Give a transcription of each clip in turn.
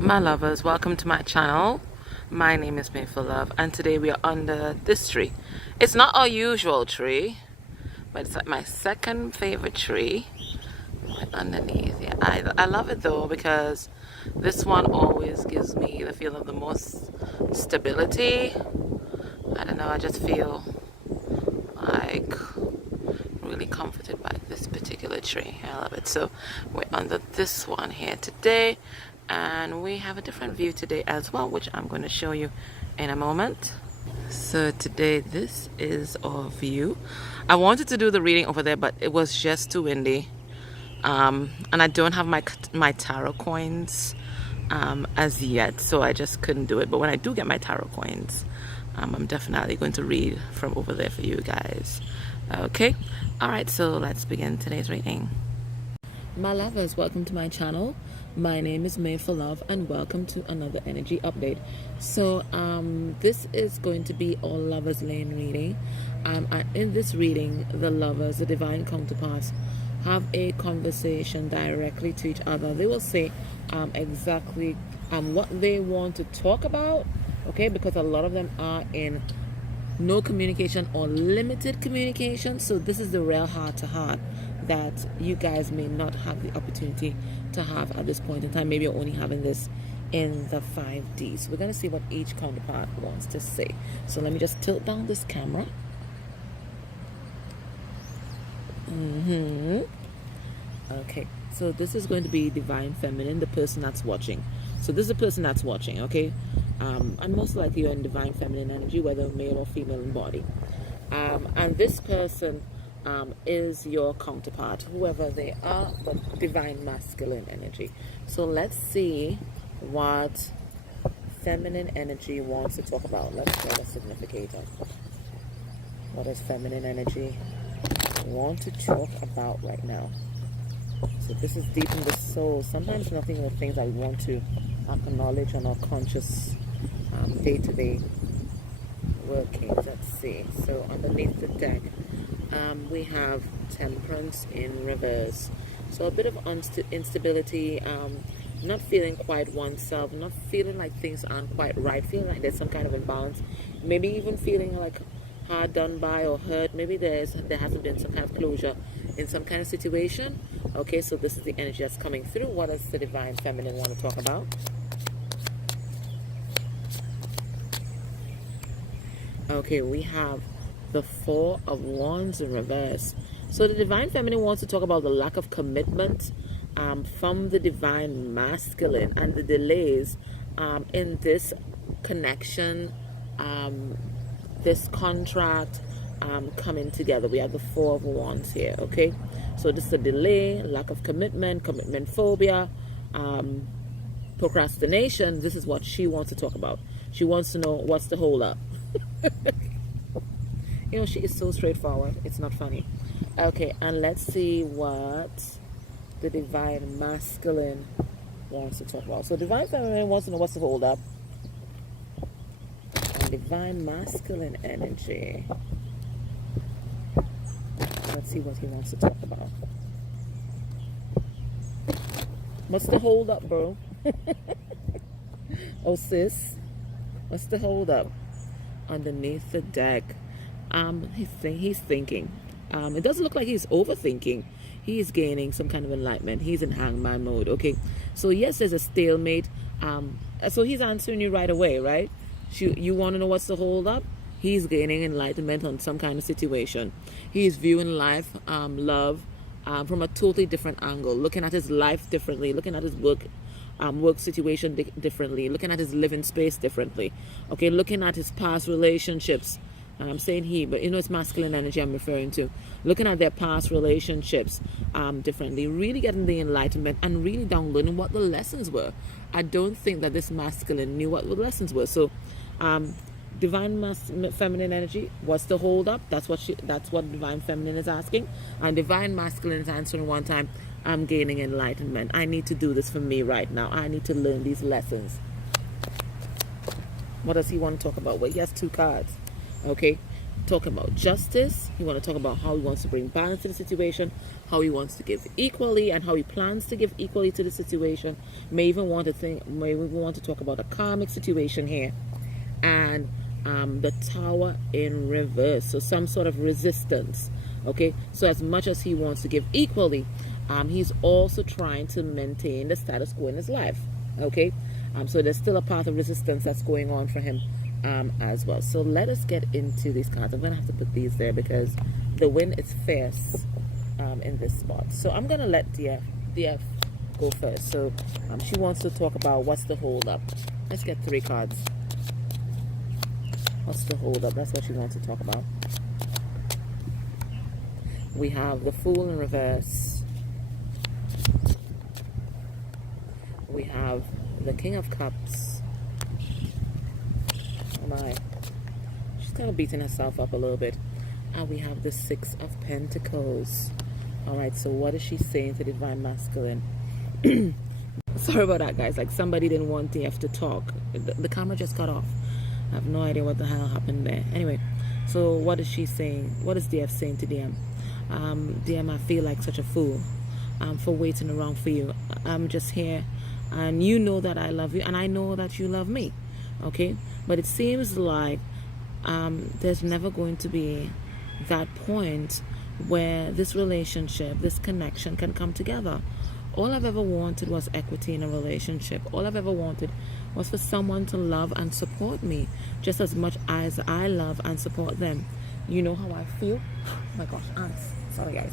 My lovers, welcome to my channel. My name is Made for Love, and today we are under this tree. It's not our usual tree, but it's like my second favorite tree. Right underneath, yeah. I love it though, because this one always gives me the feel of the most stability. I don't know, I just feel like really comforted by this particular tree. I love it. So we're under this one here today, and we have a different view today as well, which I'm going to show you in a moment. So today this is our view. I wanted to do the reading over there, but it was just too windy, and I don't have my tarot coins as yet, so I just couldn't do it. But when I do get my tarot coins, I'm definitely going to read from over there for you guys. Okay, all right, so let's begin today's reading. My lovers, welcome to my channel. My name is Made for Love, and welcome to another energy update. So this is going to be our Luvers Lane reading. And in this reading, the lovers, the divine counterparts, have a conversation directly to each other. They will say exactly what they want to talk about, okay, because a lot of them are in no communication or limited communication. So this is the real heart-to-heart that you guys may not have the opportunity to have at this point in time. Maybe you're only having this in the 5D. So we're going to see what each counterpart wants to say. So let me just tilt down this camera. Okay, so this is going to be divine feminine, the person that's watching. So this is the person that's watching, okay? And most likely you're in divine feminine energy, whether male or female in body. And this person is your counterpart, whoever they are, but divine masculine energy. So let's see what feminine energy wants to talk about. Let's get a significator. What does feminine energy want to talk about right now? So this is deep in the soul. Sometimes nothing of the things I want to acknowledge on our conscious day-to-day working. Let's see. So underneath the deck, we have temperance in reverse. So a bit of instability, not feeling quite oneself, not feeling like things aren't quite right, feeling like there's some kind of imbalance, maybe even feeling like hard done by or hurt. Maybe there hasn't been some kind of closure in some kind of situation. Okay, so this is the energy that's coming through. What does the divine feminine want to talk about? Okay, we have the Four of Wands in reverse. So the divine feminine wants to talk about the lack of commitment from the divine masculine and the delays in this connection, this contract coming together. We have the Four of Wands here, okay? So this is a delay, lack of commitment, commitment phobia, procrastination. This is what she wants to talk about. She wants to know what's the hold up. You know, she is so straightforward. It's not funny. Okay, and let's see what the divine masculine wants to talk about. So divine feminine wants to know what's the hold up. And divine masculine energy. Let's see what he wants to talk about. What's the hold up, bro? Oh, sis. What's the hold up? Underneath the deck, he's thinking. It doesn't look like he's overthinking. He's gaining some kind of enlightenment. He's in hangman mode. Okay, so yes, there's a stalemate. So he's answering you right away, right? You want to know what's the hold up? He's gaining enlightenment on some kind of situation. He's viewing life, love, from a totally different angle, looking at his life differently, looking at his work situation differently, looking at his living space differently, okay, looking at his past relationships, and I'm saying he, but you know, it's masculine energy I'm referring to, looking at their past relationships differently, really getting the enlightenment and really downloading what the lessons were. I don't think that this masculine knew what the lessons were. So divine feminine energy, what's the hold up? That's what divine feminine is asking, and divine masculine is answering one time, I'm gaining enlightenment. I need to do this for me right now. I need to learn these lessons. What does he want to talk about? Well, he has two cards. Okay. talking about justice. He want to talk about how he wants to bring balance to the situation, how he wants to give equally, and how he plans to give equally to the situation. May even want to talk about a karmic situation here, and the Tower in reverse, so some sort of resistance. Okay, so as much as he wants to give equally, he's also trying to maintain the status quo in his life. Okay, so there's still a path of resistance that's going on for him as well. So let us get into these cards. I'm gonna have to put these there because the wind is fierce in this spot. So I'm gonna let DF go first. So she wants to talk about what's the hold up. Let's get 3 cards. What's the hold up? That's what she wants to talk about. We have the Fool in reverse. We have the King of Cups. Oh my. She's kind of beating herself up a little bit. And we have the 6 of Pentacles. Alright, so what is she saying to the Divine Masculine? Sorry about that, guys. Like, somebody didn't want DF to talk. The camera just got off. I have no idea what the hell happened there. Anyway, so what is she saying? What is DF saying to DM? DM, I feel like such a fool for waiting around for you. I'm just here, and you know that I love you, and I know that you love me. Okay? But it seems like there's never going to be that point where this relationship, this connection can come together. All I've ever wanted was equity in a relationship. All I've ever wanted was for someone to love and support me just as much as I love and support them. You know how I feel? Oh my gosh, ants. Sorry, guys.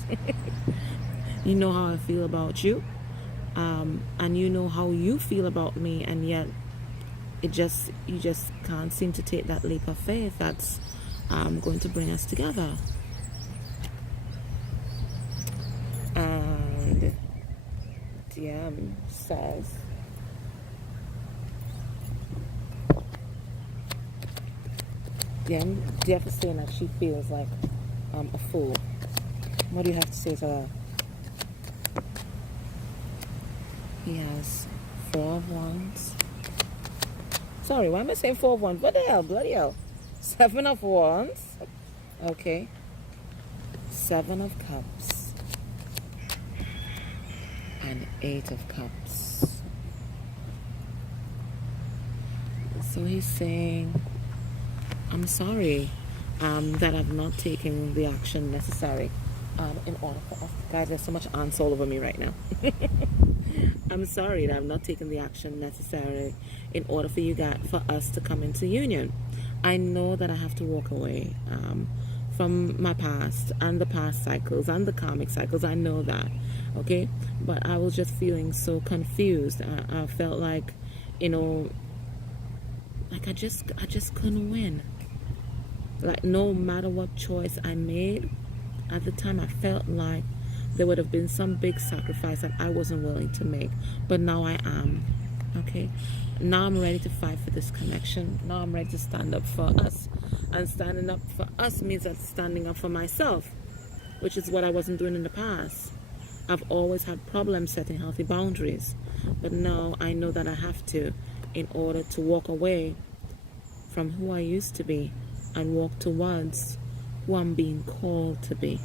You know how I feel about you. And you know how you feel about me. And yet, you just can't seem to take that leap of faith that's going to bring us together. And DM says, DF is saying that she feels like a fool. What do you have to say to that? He has 4 of Wands. Sorry, why am I saying 4 of Wands? What the hell? Bloody hell. 7 of Wands. Okay. 7 of Cups. And 8 of Cups. So he's saying, I'm sorry that I've not taken the action necessary in order for us. Guys, there's so much ants all over me right now. I'm sorry that I've not taken the action necessary in order for for us to come into union. I know that I have to walk away from my past and the past cycles and the karmic cycles. I know that, okay? But I was just feeling so confused. I felt like, you know, like I just couldn't win. Like, no matter what choice I made, at the time I felt like there would have been some big sacrifice that I wasn't willing to make. But now I am, okay? Now I'm ready to fight for this connection. Now I'm ready to stand up for us. And standing up for us means that standing up for myself, which is what I wasn't doing in the past. I've always had problems setting healthy boundaries. But now I know that I have to, in order to walk away from who I used to be and walk towards who I'm being called to be.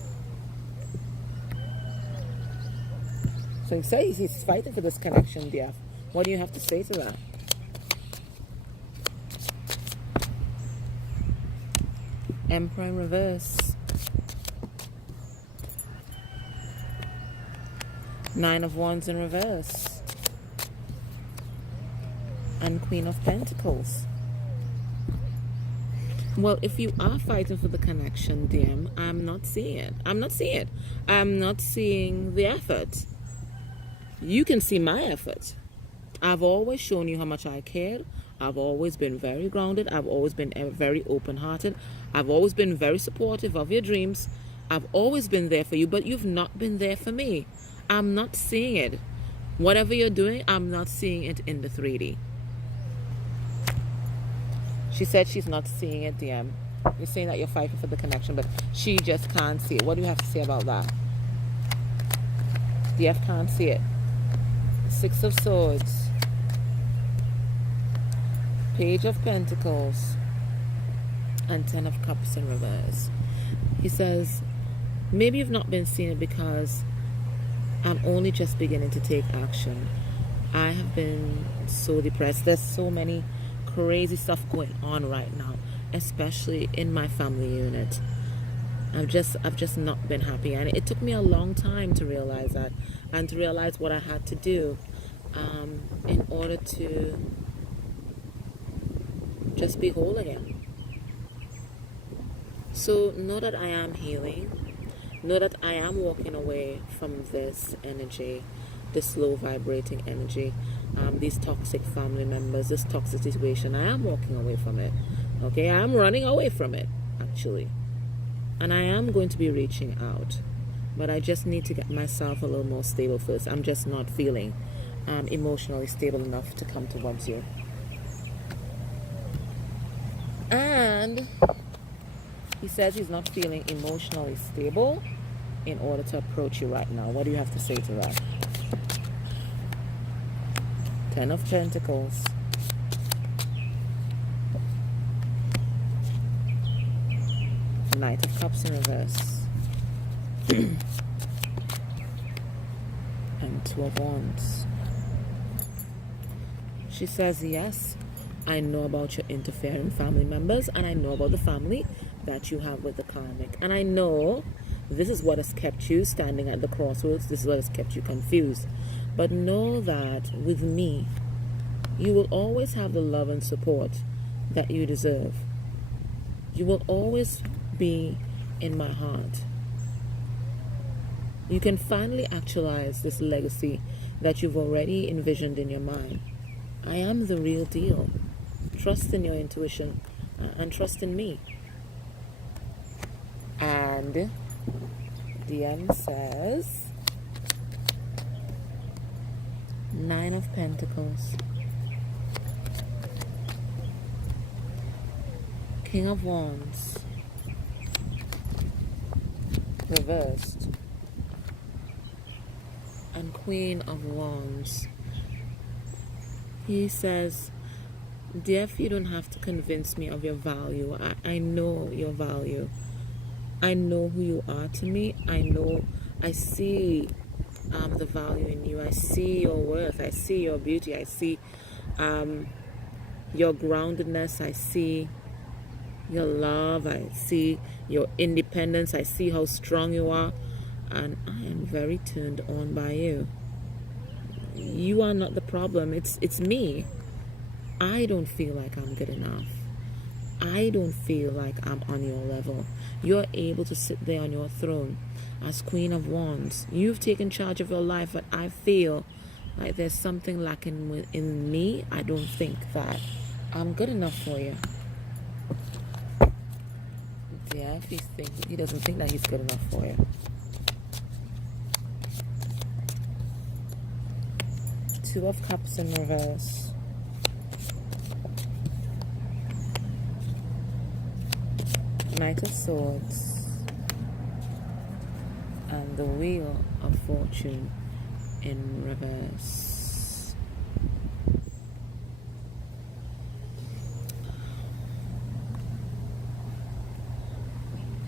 So he says he's fighting for this connection, dear. What do you have to say to that? Emperor in reverse. 9 of Wands in reverse. And Queen of Pentacles. Well, if you are fighting for the connection, DM, I'm not seeing it. I'm not seeing it. I'm not seeing the effort. You can see my effort. I've always shown you how much I cared. I've always been very grounded. I've always been very open-hearted. I've always been very supportive of your dreams. I've always been there for you, but you've not been there for me. I'm not seeing it. Whatever you're doing, I'm not seeing it in the 3D. She said she's not seeing it, DM. You're saying that you're fighting for the connection, but she just can't see it. What do you have to say about that? DF can't see it. 6 of Swords. Page of Pentacles. and 10 of Cups in reverse. He says, maybe you've not been seeing it because I'm only just beginning to take action. I have been so depressed. There's so many crazy stuff going on right now, especially in my family unit. I've just not been happy, and it took me a long time to realize that, and to realize what I had to do in order to just be whole again. So know that I am healing. Know that I am walking away from this energy, this low vibrating energy, these toxic family members, this toxic situation. I am walking away from it. Okay, I am running away from it, actually. And I am going to be reaching out. But I just need to get myself a little more stable first. I'm just not feeling emotionally stable enough to come towards you. And he says he's not feeling emotionally stable in order to approach you right now. What do you have to say to that? 10 of Pentacles. Knight of Cups in reverse. And 2 of Wands. She says, yes, I know about your interfering family members, and I know about the family that you have with the karmic. And I know this is what has kept you standing at the crossroads. This is what has kept you confused. But know that with me, you will always have the love and support that you deserve. You will always be in my heart. You can finally actualize this legacy that you've already envisioned in your mind. I am the real deal. Trust in your intuition and trust in me. And the end says 9 of Pentacles, King of Wands reversed, and Queen of Wands. He says, DF, you don't have to convince me of your value. I know your value. I know who you are to me. I see the value in you. I see your worth. I see your beauty. I see your groundedness. I see your love. I see your independence. I see how strong you are. And I am very turned on by you. You are not the problem. It's me. I don't feel like I'm good enough. I don't feel like I'm on your level. You're able to sit there on your throne as Queen of Wands. You've taken charge of your life, but I feel like there's something lacking within me. I don't think that I'm good enough for you. Yeah, if he doesn't think that he's good enough for you. 2 of Cups in reverse. Knight of Swords. And the Wheel of Fortune in reverse.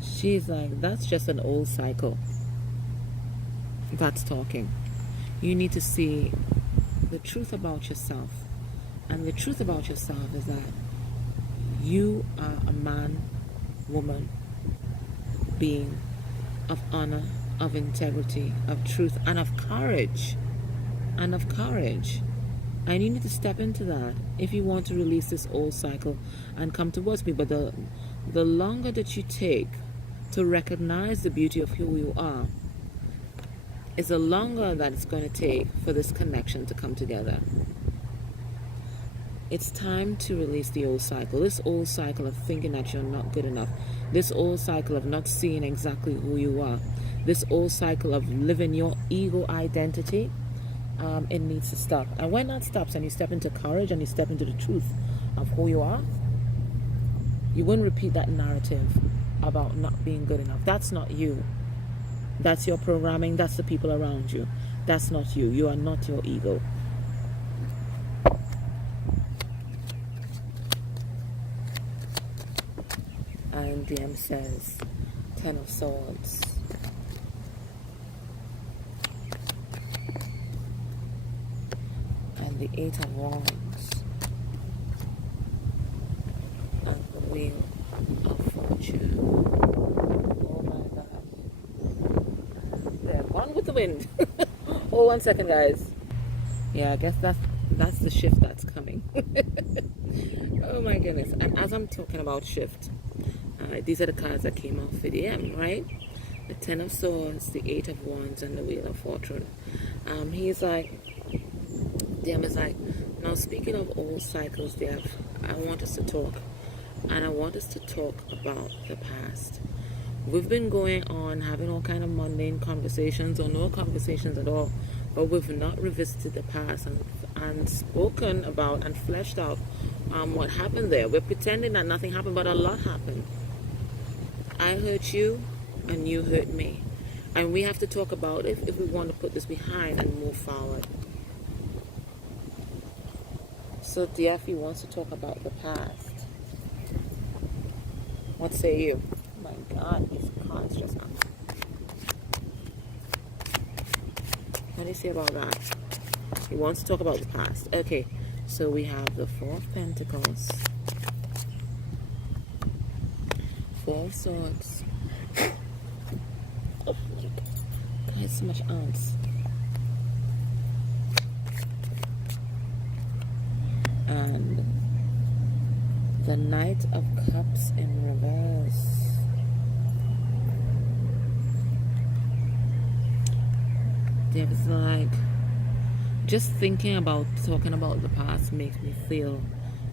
She's like, that's just an old cycle. That's talking. You need to see the truth about yourself. And the truth about yourself is that you are a man, woman, being of honor, of integrity, of truth, and of courage. And of courage. And you need to step into that if you want to release this old cycle and come towards me. But the longer that you take to recognize the beauty of who you are is the longer that it's going to take for this connection to come together. It's time to release the old cycle. This old cycle of thinking that you're not good enough. This old cycle of not seeing exactly who you are. This old cycle of living your ego identity. It needs to stop. And when that stops and you step into courage and you step into the truth of who you are, you won't repeat that narrative about not being good enough. That's not you. That's your programming. That's the people around you. That's not you. You are not your ego. line, DM says Ten of Swords. And the Eight of Wands. And the Wheel of Fortune. Oh my gosh. They're gone with the wind. Oh, 1 second, guys. Yeah, I guess that's the shift that's coming. Oh my goodness. And as I'm talking about shift, these are the cards that came off for DM, right? The Ten of Swords, the Eight of Wands, and the Wheel of Fortune. He's like, DM is like, now speaking of old cycles, DM, I want us to talk. And I want us to talk about the past. We've been going on having all kind of mundane conversations or no conversations at all, but we've not revisited the past and spoken about and fleshed out what happened there. We're pretending that nothing happened, but a lot happened. I hurt you and you hurt me, and we have to talk about it if we want to put this behind and move forward. So DFE wants to talk about the past. What say you? Oh my God, these cards just come. What do you say about that? He wants to talk about the past. Okay, so we have the Four of Pentacles, Four of Swords. Oh my God, I had so much ounce. And the Knight of Cups in reverse. There's like, just thinking about talking about the past makes me feel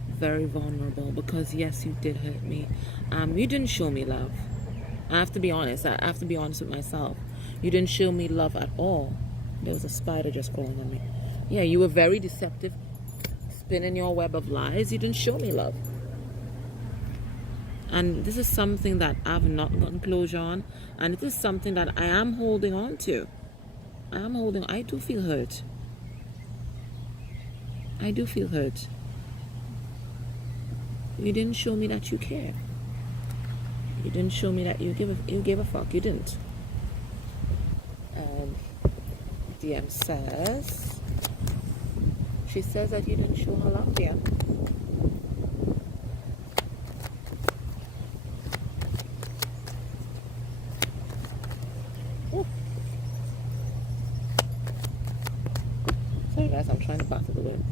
very vulnerable, because yes, you did hurt me. You didn't show me love. I have to be honest. I have to be honest with myself. You didn't show me love at all. There was a spider just crawling on me. Yeah, you were very deceptive, spinning your web of lies. You didn't show me love. And this is something that I've not gotten closure on, and it is something that I am holding on to. I do feel hurt. I do feel hurt. You didn't show me that you care. You didn't show me that you gave a fuck. You didn't. DM says, she says that you didn't show her love, dear. Sorry guys, I'm trying to battle the wind.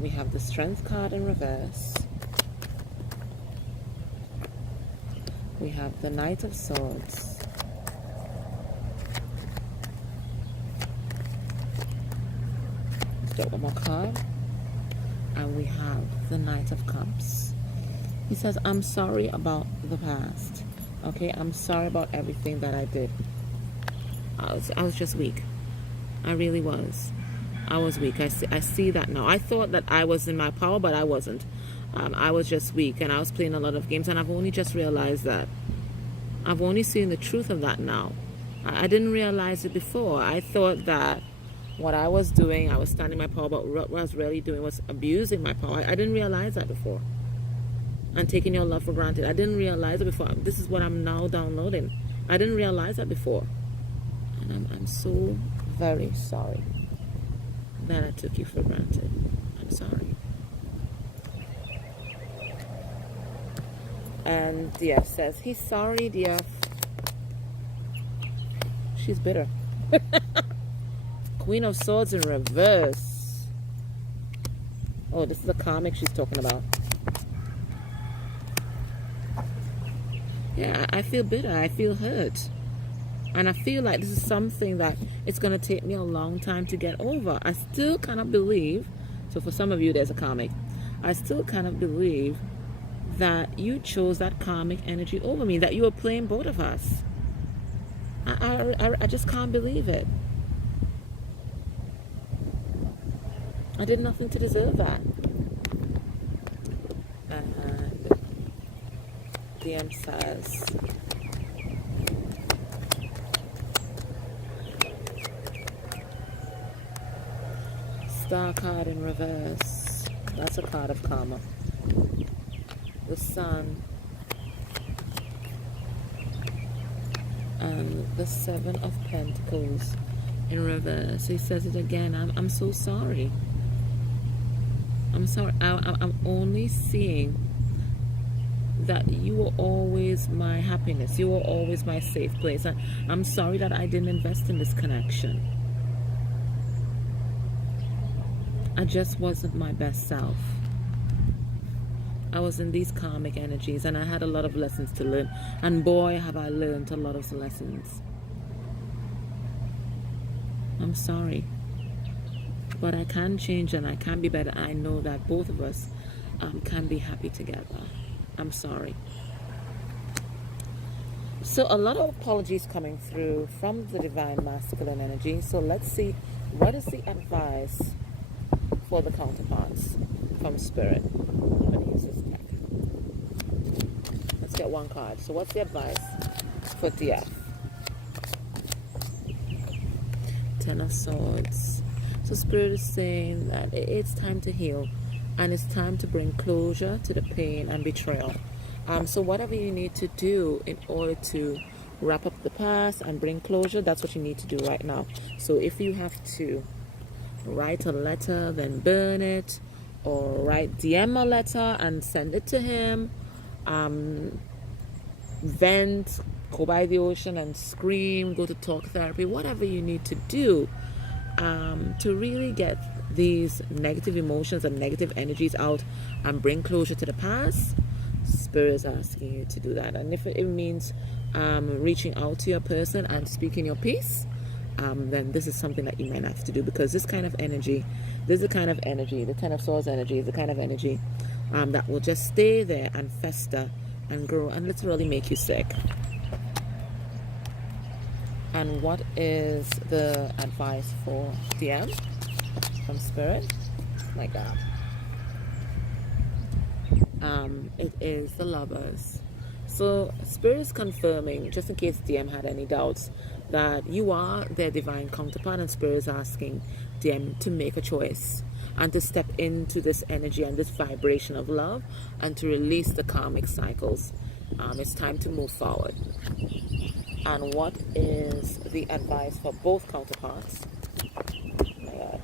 We have the Strength card in reverse. We have the Knight of Swords. Let's get one more card. And we have the Knight of Cups. He says, I'm sorry about the past. Okay, I'm sorry about everything that I did. I was just weak. I really was. I was weak. I see that now. I thought that I was in my power, but I wasn't. I was just weak, and I was playing a lot of games, and I've only just realized that. I've only seen the truth of that now. I didn't realize it before. I thought that what I was doing, I was standing my power, but what I was really doing was abusing my power. I didn't realize that before. And taking your love for granted. I didn't realize it before. This is what I'm now downloading. I didn't realize that before. And I'm so very sorry that I took you for granted. I'm sorry. And DF says, he's sorry, DF. She's bitter. Queen of Swords in reverse. Oh, this is the karmic she's talking about. Yeah, I feel bitter. I feel hurt. And I feel like this is something that it's going to take me a long time to get over. I still kind of believe, so for some of you there's a karmic, I still kind of believe that you chose that karmic energy over me, that you were playing both of us. I just can't believe it. I did nothing to deserve that. And DM says, Star card in reverse. That's a card of karma. The Sun and the Seven of Pentacles in reverse. He says it again. I'm so sorry. I'm sorry. I'm only seeing that you were always my happiness. You were always my safe place. I'm sorry that I didn't invest in this connection. I just wasn't my best self. I was in these karmic energies and I had a lot of lessons to learn. And boy, have I learned a lot of lessons. I'm sorry. But I can change and I can be better. I know that both of us can be happy together. I'm sorry. So a lot of apologies coming through from the divine masculine energy. So let's see, what is the advice for the counterparts from spirit? I'm going to use this deck. Let's get one card. So what's the advice for DF? Ten of Swords. So spirit is saying that it's time to heal. And it's time to bring closure to the pain and betrayal. So whatever you need to do in order to wrap up the past and bring closure, that's what you need to do right now. So if you have to write a letter, then burn it, or write DM a letter and send it to him, vent, go by the ocean and scream, go to talk therapy, whatever you need to do to really get these negative emotions and negative energies out and bring closure to the past, spirit is asking you to do that. And if it means reaching out to your person and speaking your piece, then this is something that you might have to do, because this kind of energy, the Ten of Swords energy is the kind of energy that will just stay there and fester and grow and literally make you sick. And what is the advice for DM from spirit? My God. It is the Lovers. So spirit is confirming, just in case DM had any doubts, that you are their divine counterpart, and spirit is asking DM to make a choice and to step into this energy and this vibration of love and to release the karmic cycles. It's time to move forward. And what is the advice for both counterparts? Oh my God.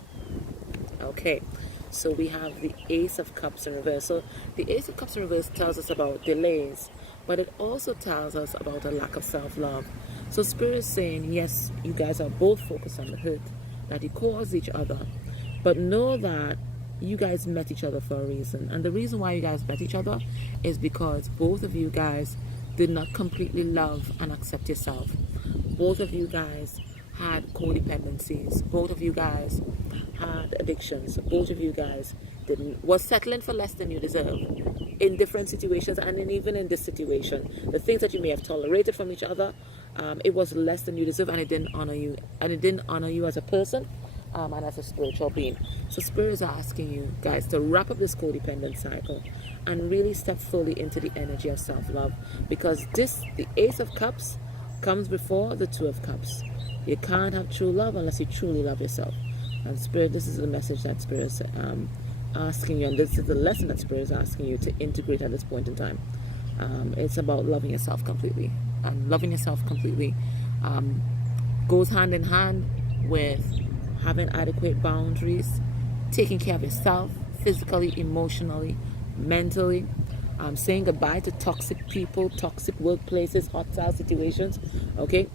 Okay, so we have the Ace of Cups in reverse. So the Ace of Cups in reverse tells us about delays, but it also tells us about a lack of self-love. So spirit is saying, yes, you guys are both focused on the hurt that you caused each other, but know that you guys met each other for a reason. And the reason why you guys met each other is because both of you guys did not completely love and accept yourself. Both of you guys had codependencies. Both of you guys had addictions. Both of you guys was settling for less than you deserve in different situations, and even in this situation, the things that you may have tolerated from each other, it was less than you deserve, and it didn't honor you, and it didn't honor you as a person and as a spiritual being. So spirit is asking you guys to wrap up this codependent cycle and really step fully into the energy of self-love, because the Ace of Cups comes before the Two of Cups. You can't have true love unless you truly love yourself. And spirit, this is the message that spirit is asking you, and this is the lesson that spirit is asking you to integrate at this point in time. It's about loving yourself completely, and loving yourself completely goes hand in hand with having adequate boundaries, taking care of yourself physically, emotionally, mentally, saying goodbye to toxic people, toxic workplaces, hostile situations. Okay,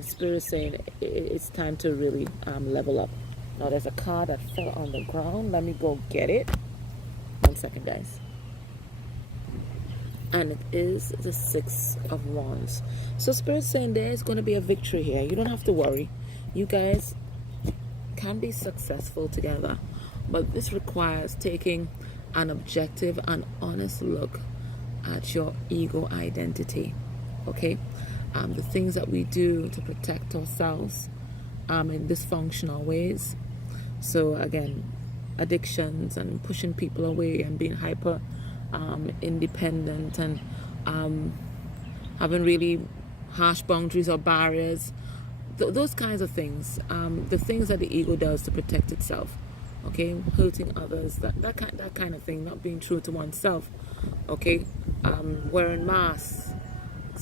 spirit is saying it's time to really level up. Now there's a card that fell on the ground. Let me go get it. 1 second, guys. And it is the Six of Wands. So spirit is saying there is going to be a victory here. You don't have to worry. You guys can be successful together, but this requires taking an objective and honest look at your ego identity. Okay, the things that we do to protect ourselves in dysfunctional ways. So again, addictions and pushing people away and being hyper independent and having really harsh boundaries or barriers, those kinds of things, the things that the ego does to protect itself. Okay, hurting others, that kind of thing, not being true to oneself. Okay, wearing masks,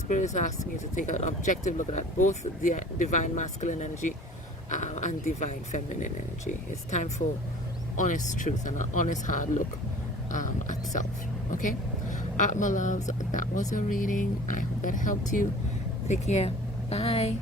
Spirit is asking you to take an objective look at both the divine masculine energy and divine feminine energy. It's time for honest truth and an honest hard look at self. Okay? Alright, my loves, that was a reading. I hope that helped you. Take care. Bye.